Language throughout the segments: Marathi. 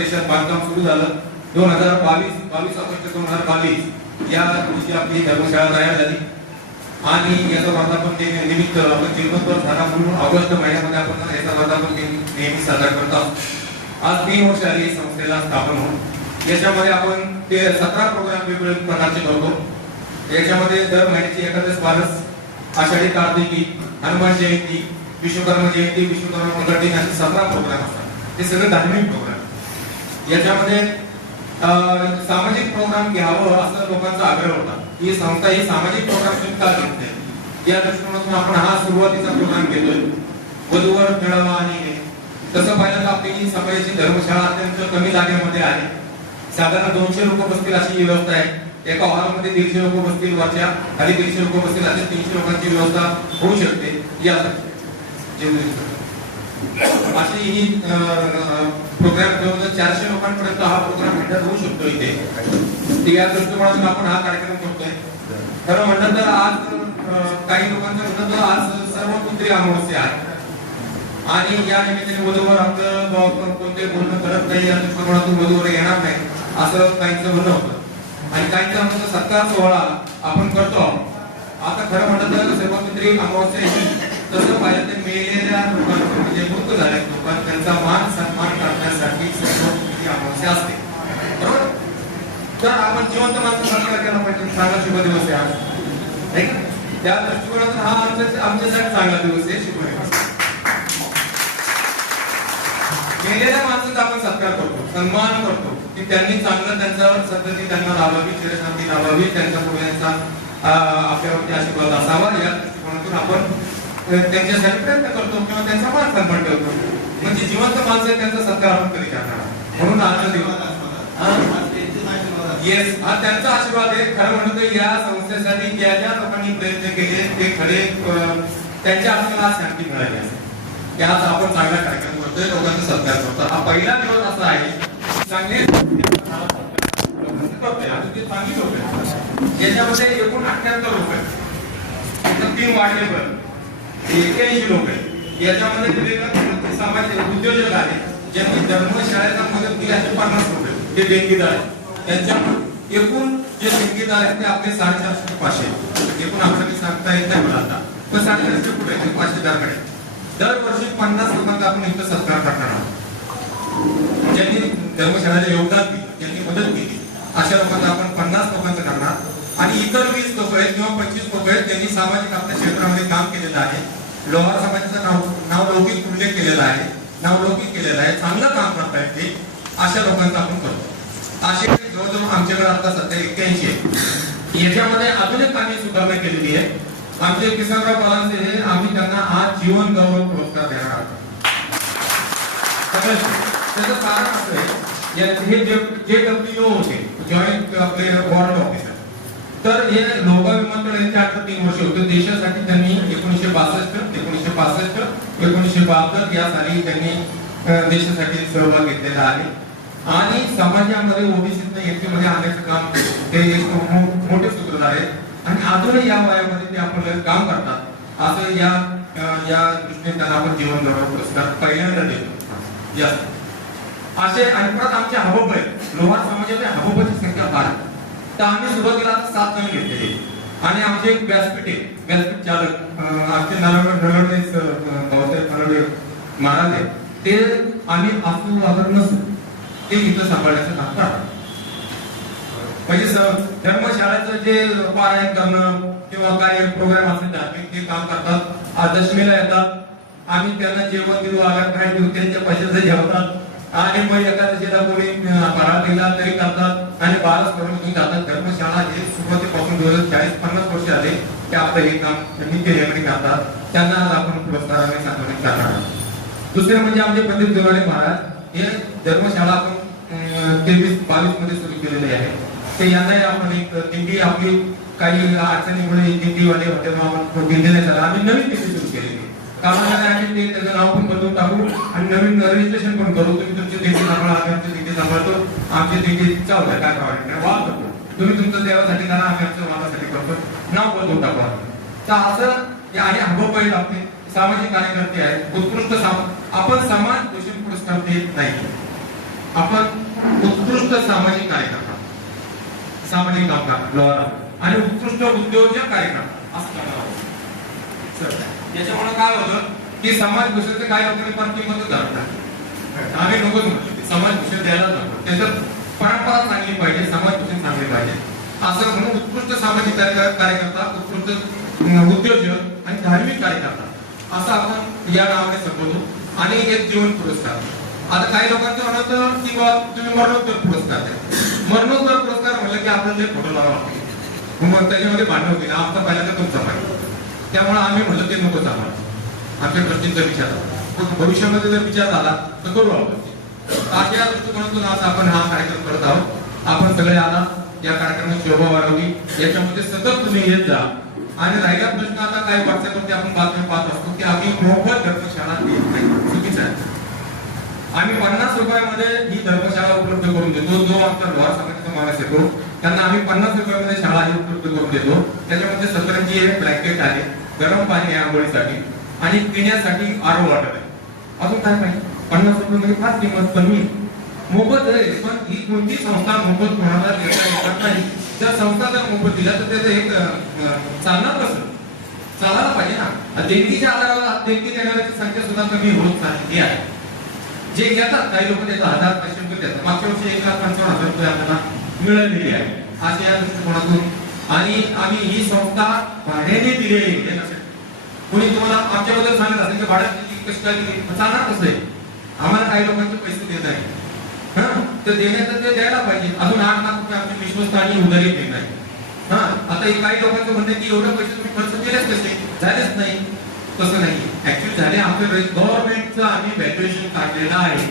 देशात बांधकाम सुरू झालं. दोन हजार बावीस बावीस ऑगस्ट दोन हजार बावीस या दिवशी आपली धर्मशाळा तयार झाली. आणि याचा वर्धापन दिन निमित्त आपण जीवनभर झाला म्हणून ऑगस्ट महिन्यामध्ये आपण याचा वर्धापन दिन नेहमी साजरा करतो. आज तीन वर्ष आली संस्थेला स्थापन होऊन. याच्यामध्ये आपण ते सतरा प्रोग्राम वेगवेगळ्या प्रकारचे करतो. याच्यामध्ये दर महिन्याची एखादच स्वारस आषाढी कार्तिकी हनुमान जयंती विश्वकर्मा जयंती विश्वकर्मा मंगळ दिन असे सतरा प्रोग्राम असतात. ते सगळे धार्मिक प्रोग्राम याच्यामध्ये अं, सामाजिक प्रोग्राम घ्यावं असं लोकांचा आग्रह होता. ही संस्था ही सामाजिक प्रोग्राम का घेत या दृष्टिकोनातून आपण हा सुरुवातीचा प्रोग्राम घेतोय. वधूवर मिळावा आणि तसं पाहिलं तर आपली ही धर्मशाळा अत्यंत कमी जागेमध्ये आहे. साधारण दोनशे लोक बसतील अशी ही व्यवस्था आहे. एका हॉलमध्ये दीडशे लोक बसतील वरच्या खाली दीडशे लोक बसतील अशा तीनशे लोकांची व्यवस्था होऊ शकते. या अशी ही प्रोग्राम जवळजवळ चारशे लोकांपर्यंत हा प्रोग्राम हँडल होऊ शकतो इथे. तर या दृष्टिकोनातून आपण हा कार्यक्रम करतोय. खरं म्हणलं तर आज काही लोकांचं म्हणलं तर आज सर्व पुत्री अमावस्या आहे. आणि या निमित्ताने वधूवर आमचं कोणते बोलणं करत नाही या दृष्टिकोनातून वधूवर येणार नाही असं काहींचं म्हणणं होतं. आणि काहींचं आमचं सत्कार सोहळा आपण करतो आता खरं म्हणलं तर सर्वपित्री अमावस्या ही तसं पाहिलं तर मेलेल्या लोकांचं म्हणजे मृत झालेल्या लोकांना त्यांचा मान सन्मान करण्यासाठी सर्वपित्री अमावस्या असते. बरोबर? तर आपण जिवंत माणसं सत्कार केला पाहिजे? चांगला शुभ दिवस आहे आज. नाही का? त्या दृष्टिकोनातून हा आमच्या आमच्यासाठी चांगला दिवस आहे शुभ दिवस गेलेल्या माणसाचा आपण सत्कार करतो सन्मान करतो की त्यांनी चांगलं त्यांच्यावर संतती त्यांना लाभावी चिरशांती लाभावी त्यांच्या पुढ्यांचा आपल्यावरती आशीर्वाद असावा या दृष्टिकोनातून आपण त्यांच्यासाठी प्रयत्न करतो किंवा त्यांचा मान सन्मान ठेवतो म्हणजे जिवंत माणसं आहेत, त्यांचा सत्कार आपण कधी करणार म्हणून आजचा दिवस येस हा त्यांचा आशीर्वाद आहे. खरं म्हणतो तर या संस्थेसाठी ज्या ज्या लोकांनी प्रयत्न केले ते खरे त्यांच्या आपल्याला शांती मिळाली असेल की आज आपण चांगला कार्यक्रम करतोय लोकांचा सत्कार करतो हा पहिला दिवस असा आहे. चांगले त्याच्यामध्ये ते लोक एकूण अठ्याहत्तर लोक आहेत. तीन वाढले पण. एक्क्याऐंशी लोक आहेत. याच्यामध्ये वेगवेगळ्या समाज उद्योजक आहेत ज्यांनी धर्मशाळेला मदत दिली असे पन्नास लोक आहेत. ते देणगीदार आहेत. त्यांच्या एकूण जे देणगीदार आहेत ते आपले साडेचारशे चारशे पाचशे एकूण आपल्याला सांगता येत नाही मला आता. पण साडेचारशे कुठे आहेत? पाचशे दरकडे दरवर्षी पन्नास लोकांचा आपण इथं सत्कार करणार आहोत. ज्यांनी धर्मशाळेला योगदान दिलं ज्यांनी मदत केली अशा लोकांना आपण पन्नास लोकांचं करणार आणि इतर वीस लोक आहेत किंवा पंचवीस लोक आहेत त्यांनी सामाजिक आपल्या क्षेत्रामध्ये काम केलेलं आहे. लोहार समाजाचं नाव नावलौकिक उल्लेख केलेला आहे. नावलौकिक केलेलं आहे. चांगलं काम करतायत ते. अशा लोकांचा आपण करतो. असे जवळजवळ आमच्याकडे आता सध्या एक्क्याऐंशी आहे याच्यामध्ये अजून एक आम्ही सुधारणा केलेली आहे. आमचे किसनराव पलांचे हे आम्ही त्यांना आज जीवन गौरव पुरस्कार देणार आहोत. त्याचं कारण असं आहे हे जे जे डब्ल्यू होते जॉईंट आपले वॉर्ड ऑफिसर तर हे लोगा विमानतळ यांचे आता तीन वर्ष होते. देशासाठी त्यांनी एकोणीसशे बासष्ट एकोणीसशे पासष्ट एकोणीसशे बहात्तर या साली त्यांनी देशासाठी सहभाग घेतलेला आहे. आणि समाजामध्ये ओबीसी मध्ये आणण्याचं काम ते एक मोठे सूत्रधार आहेत. आणि अजूनही या वयामध्ये ते आपलं काम करतात. असं या या दृष्टीने त्यांना आपण जीवन गौरव पुरस्कार पहिल्यांदा देतो. असे आणि परत आमचे हबोब आहेत. लोहार समाजामध्ये हबोबाची संख्या फार आहे. तर आम्ही सुरुवातीला आता सात जण घेतलेले. आणि आमचे एक व्यासपीठ आहे व्यासपीठ चालक आमचे नारायण नरवडे अं, भाऊसाहेब नरवडे महाराज आहेत. ते आम्ही असू वापर नसू ते इथं सांभाळण्याचं काम करतात. म्हणजे स- धर्मशाळेचं जे पारायण करणं किंवा काही प्रोग्राम असेल धार्मिक ते काम करतात. आज दशमीला येतात. आम्ही त्यांना जेवण देऊ आगार काय देऊ त्यांच्या पैशाचं जेवतात. आणि मग एकादशीला कोणी अं, फराळ दिला तरी करतात. आणि बारस करून घेऊन जातात धर्मशाळा हे सुरुवातीपासून दोन हजार चाळीस पन्नास वर्ष आले ते आपलं हे काम त्यांनी केल्याकडे करतात त्यांना आज आपण पुरस्काराने सन्मानित करणार आहोत. दुसरे म्हणजे आमचे प्रदीप जोराडे महाराज हे धर्मशाळा आपण तेवीस बावीसमध्ये सुरू केलेले आहे. ते यांनाही आपण एक दिंडी आपली काही अडचणीमुळे दिंडीवाले होते आपण दिंडीने झाला आम्ही नवीन दिंडी सुरू केलेली कामाला आम्ही ते त्याचं नाव पण बदलून टाकू आणि नवीन रजिस्ट्रेशन पण करू. तुम्ही तुमचे दिंडी आम्हाला आम्ही आमचे देखील सांभाळतो आमची दिंडी चालू आहे काय प्रॉब्लेम वाद करतो तुम्ही तुमचं देवासाठी करा आम्ही आमच्या वादासाठी करतो. नाव बदलून टाकू आम्ही. तर असं आणि अनुभव पहिले आपले सामाजिक कार्यकर्ते आहेत उत्कृष्ट साम आपण समाज दोषी पुरस्कार देत नाही. आपण उत्कृष्ट सामाजिक कार्यकर्ता सामाजिक कामगार आणि उत्कृष्ट उद्योजक कार्यक्रम असं करणार आहोत. याच्यामुळे काय होतं की समाज दुसऱ्याचं काय लोकांनी पण किंमत धरतात. आम्ही नकोच म्हणतो. समाज भूषण द्यायला नको. त्याच्यात परंपरा चांगली पाहिजे समाज भूषण चांगले पाहिजे. असं म्हणून उत्कृष्ट सामाजिक कार्यकर्ता उत्कृष्ट उद्योजक आणि धार्मिक कार्यकर्ता असं आपण या नावाने संबोधू. आणि एक जीवन पुरस्कार. आता काही लोकांचं म्हणत की बा तुम्ही मरणोत्तर पुरस्कार द्या. मरणोत्तर पुरस्कार म्हणलं की आपण ते फोटो लावा मग त्याच्यामध्ये भांडण होते ना आमचा पहिल्यांदा तुमचा पाहिजे त्यामुळे आम्ही म्हणलं ते नकोच आम्हाला आमच्या ट्रस्टींचा विचार भविष्यामध्ये जर विचार झाला तर करू आपण. अशा दृष्टिकोनातून आज आपण हा कार्यक्रम करत आहोत. आपण सगळे आला. या कार्यक्रमात शोभा वाढवली. याच्यामध्ये सतत तुम्ही येत जा. आणि राहिला प्रश्न आता काही व्हॉट्सअपवरती आपण बातम्या पाहत असतो की आम्ही मोफत धर्मशाळा देत नाही चुकीचं आहे. आम्ही पन्नास रुपयामध्ये ही धर्मशाळा उपलब्ध करून देतो. जो आमचा लोहार समाजाचा माणूस येतो त्यांना आम्ही पन्नास रुपयामध्ये शाळा ही उपलब्ध करून देतो. त्याच्यामध्ये सतरंजी आहे ब्लँकेट आहे गरम पाणी आहे आंघोळीसाठी आणि पिण्यासाठी आरो वाटत आहे. अजून काय माहिती पन्नास रुपये म्हणजे फार किंमत कमी मोफत आहे. पण ही कोणती संस्था मोफत कोणाला देता येणार नाही? त्या संस्था जर मोफत दिल्या तर त्याचं एक चालणार कसं? चालायला पाहिजे ना. देणगीच्या आधारावर देणगी देणाऱ्याची संख्या सुद्धा कमी होत चाललेली आहे. जे घेतात काही लोक त्याचा हजार पाचशे रुपये देतात. मागच्या वर्षी एक लाख पंचावन्न हजार रुपये आपल्याला मिळालेली आहे अशा या दृष्टिकोनातून. आणि आम्ही ही संस्था भाड्याने दिलेली आहे. कोणी तुम्हाला आमच्याबद्दल सांगत असेल की भाड्यात कशी काय दिली? चालणार कसं आहे? आम्हाला काही लोकांचे पैसे देत आहे. हा? तर देण्याचं ते द्यायला पाहिजे. अजून आठ लाख रुपये आमची विश्वस्त आणि उधारी देत आहे. हा? आता हे काही लोकांचं म्हणणं की एवढे पैसे तुम्ही खर्च केलेच कसे? झालेच नाही. तसं नाही. ऍक्च्युअली झाले आमच्या गव्हर्नमेंटचं आम्ही व्हॅल्युएशन काढलेलं आहे.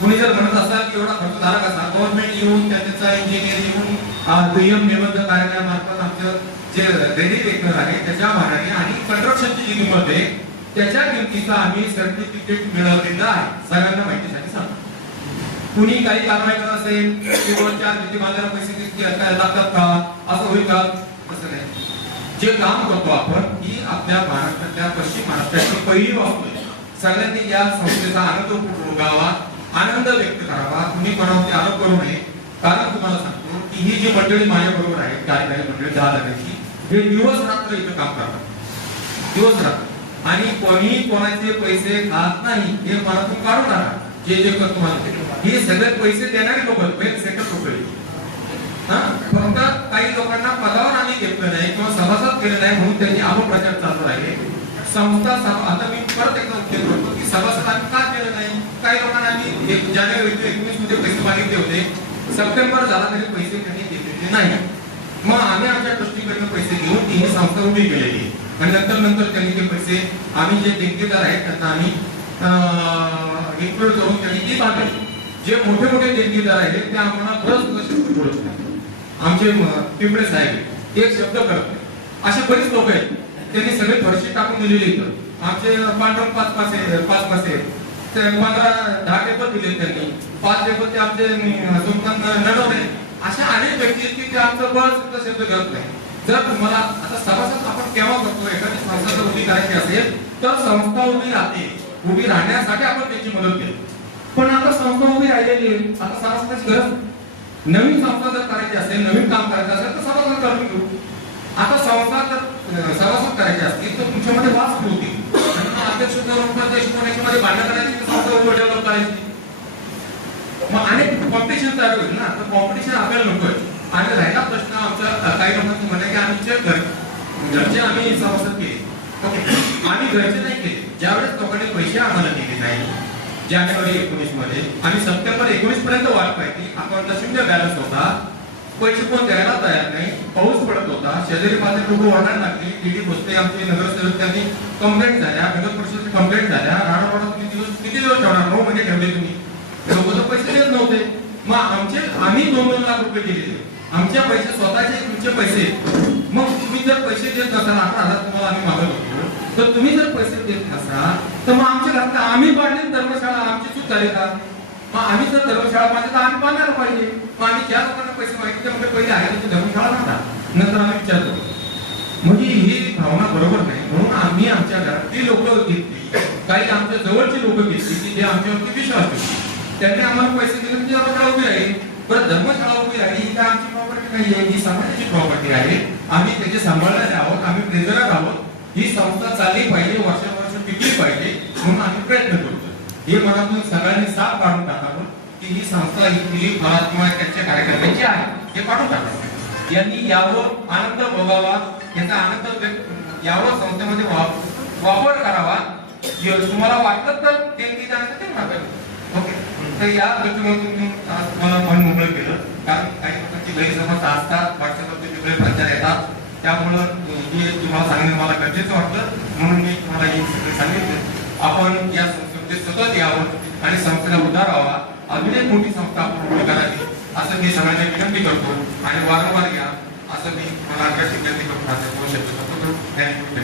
कुणी जर म्हणत असाल की एवढा खर्च झाला कसा गव्हर्नमेंट येऊन त्याचा इंजिनियर येऊन दुय्यम निबंध कार्यालयामार्फत आमचं जे रेडी टेक्नर आहे त्याच्या भागाने आणि कन्स्ट्रक्शनची जी किंमत आहे त्याच्या किमतीचा आम्ही सर्टिफिकेट मिळवलेलं आहे. सगळ्यांना माहितीसाठी सांगतो कुणी काही कारवाई करत असेल किंवा त्या चार भीती पैसे किती लागतात का असं होईल का? तसं नाही. जे काम करतो आपण ही आपल्या महाराष्ट्रातल्या पश्चिम महाराष्ट्राची पहिली वास्तू आहे सगळ्यांनी या संस्थेचा आनंद उपभोगावा आनंद व्यक्त करावा. कुणी कोणावरती आरोप करू नये. कारण तुम्हाला सांगतो की ही जी मंडळी माझ्या बरोबर आहे कार्यकारी मंडळी दहा लागायची हे दिवस रात्र इथं काम करतात. दिवस रात्र आणि कोणी कोणाचे पैसे खात नाही हे मनातून काढून आणा. जे जे करतो मला हे सगळे पैसे देणारे लोक वेल लोक फक्त काही लोकांना पदावर आम्ही घेतलं नाही किंवा सभासद केलं नाही म्हणून त्यांनी अपप्रचार चालू आहे संस्था आता मी परत एकदा उल्लेख करतो की सभासद आम्ही का केलं नाही? काही लोकांना आम्ही एक जानेवारी एकवीसमध्ये पैसे मागितले होते. सप्टेंबर झाला तरी पैसे त्यांनी दिलेले नाही. मग आम्ही आमच्या ट्रस्टीकडनं पैसे घेऊन ती ही संस्था उभी केलेली आहे. आणि नंतर नंतर त्यांनी ते पैसे आम्ही जे देणगीदार आहेत त्यांना आम्ही इन्क्लूड करून त्यांनी ती बांधली जे मोठे मोठे देणगीदार आहेत ते आम्हाला खरंच शब्द बोलत नाही आमचे पिंपळे साहेब एक शब्द करत असे बरेच लोक आहेत. त्यांनी सगळे फरशी टाकून दिलेले इथं आमचे पांडव पाच पाच आहे पाच पाच आहेत. ते पंधरा दहा पेपर दिले त्यांनी. पाच पेपर ते आमचे अं, सुलतान अशा अनेक व्यक्ती आहेत की ते आमचं बळ सुद्धा शब्द करत नाही जर तुम्हाला आता सभासद आपण केव्हा करतो एखादी संस्था जर उभी करायची असेल तर संस्था उभी राहते. उभी राहण्यासाठी आपण त्याची मदत केली पण आता संस्था उभी राहिलेली आता सभासदाची गरज नवीन संस्था जर करायची असेल नवीन काम करायचं असेल तर सभासद करून घेऊ. आता संस्था जर सभासद करायची असतील तर तुमच्यामध्ये वास होती आणि मग अध्यक्ष जर याच्यामध्ये भांडण करायची तर संस्था उभं डेव्हलप करायची. मग अनेक कॉम्पिटिशन तयार होईल ना? तर कॉम्पिटिशन आपल्याला नको आहे. आणि राहिला प्रश्न आमच्या काही लोकांचं म्हणणं की आमच्या घर घरचे आम्ही सभासद केले. ओके आम्ही घरचे नाही केले. ज्यावेळेस लोकांनी पैसे आम्हाला दिले नाही जानेवारी एकोणीसमध्ये आणि सप्टेंबर एकोणीस पर्यंत वाट पाहिजे अकाउंटला शून्य बॅलन्स होता. पैसे कोण द्यायला तयार नाही. पाऊस पडत होता. शेजारी पाजारी लोक ओरडायला लागली. डीडी भोसले आमचे नगरसेवक त्यांनी कंप्लेंट झाल्या. नगर परिषद कंप्लेंट झाल्या. राणावाडा किती दिवस किती दिवस ठेवणार? नऊ महिने ठेवले तुम्ही. लोक तर पैसे देत नव्हते. मग आमचे आम्ही दोन दोन लाख रुपये दिले आमच्या पैसे स्वतःचे तुमचे पैसे. मग तुम्ही जर पैसे देत नसाल अकरा हजार तुम्हाला आम्ही मागत होतो तर तुम्ही जर पैसे देत नसाल तर मग आमच्या घरात आम्ही पाडली धर्मशाळा आमची चूक झाली का? मग आम्ही जर धर्मशाळा पाहिजे तर आम्ही पाहणार पाहिजे. मग आम्ही ज्या लोकांना पैसे माहिती त्यामुळे पहिले आहे त्यांची धर्मशाळा बांधा नंतर आम्ही विचारतो. म्हणजे ही भावना बरोबर नाही. म्हणून आम्ही आमच्या घरातली लोक घेतली. काही आमच्या जवळची लोक घेतली की जे आमच्यावरती विश्वास ठेवली. त्यांनी आम्हाला पैसे दिले म्हणजे आम्हाला उभी राहील? बरं धर्मशाळा उभी राहिली ही काय आमची प्रॉपर्टी नाही आहे ही समाजाची प्रॉपर्टी आहे. आम्ही त्याचे सांभाळणारे आहोत आम्ही प्रेझरर आहोत. ही संस्था चालली पाहिजे वर्षानुवर्ष टिकली पाहिजे म्हणून आम्ही प्रयत्न करतो हे मनातून सगळ्यांनी साफ काढून टाकावं की ही संस्था इथली महात्मा त्यांच्या कार्यकर्त्यांची आहे. हे काढून टाकावं यांनी यावं आनंद भोगावा याचा आनंद व्यक्त यावं संस्थेमध्ये वापर करावा. तुम्हाला वाटलं तर देणगी जाण्याचं ते तर या घटनेतून मी आज तुम्हाला मन मोकळं केलं. कारण काही लोकांची गैरसमज असतात व्हॉट्सअपवरती वेगळे प्रचार येतात. त्यामुळं हे तुम्हाला सांगणं मला गरजेचं वाटलं. म्हणून मी तुम्हाला हे सगळं सांगितलं. आपण या संस्थेमध्ये सतत यावं आणि संस्थेला उद्धार व्हावा. अजून एक मोठी संस्था आपण उभी करावी असं मी सगळ्यांना विनंती करतो. आणि वारंवार या असं मी मला विनंती करतो थँक्यू.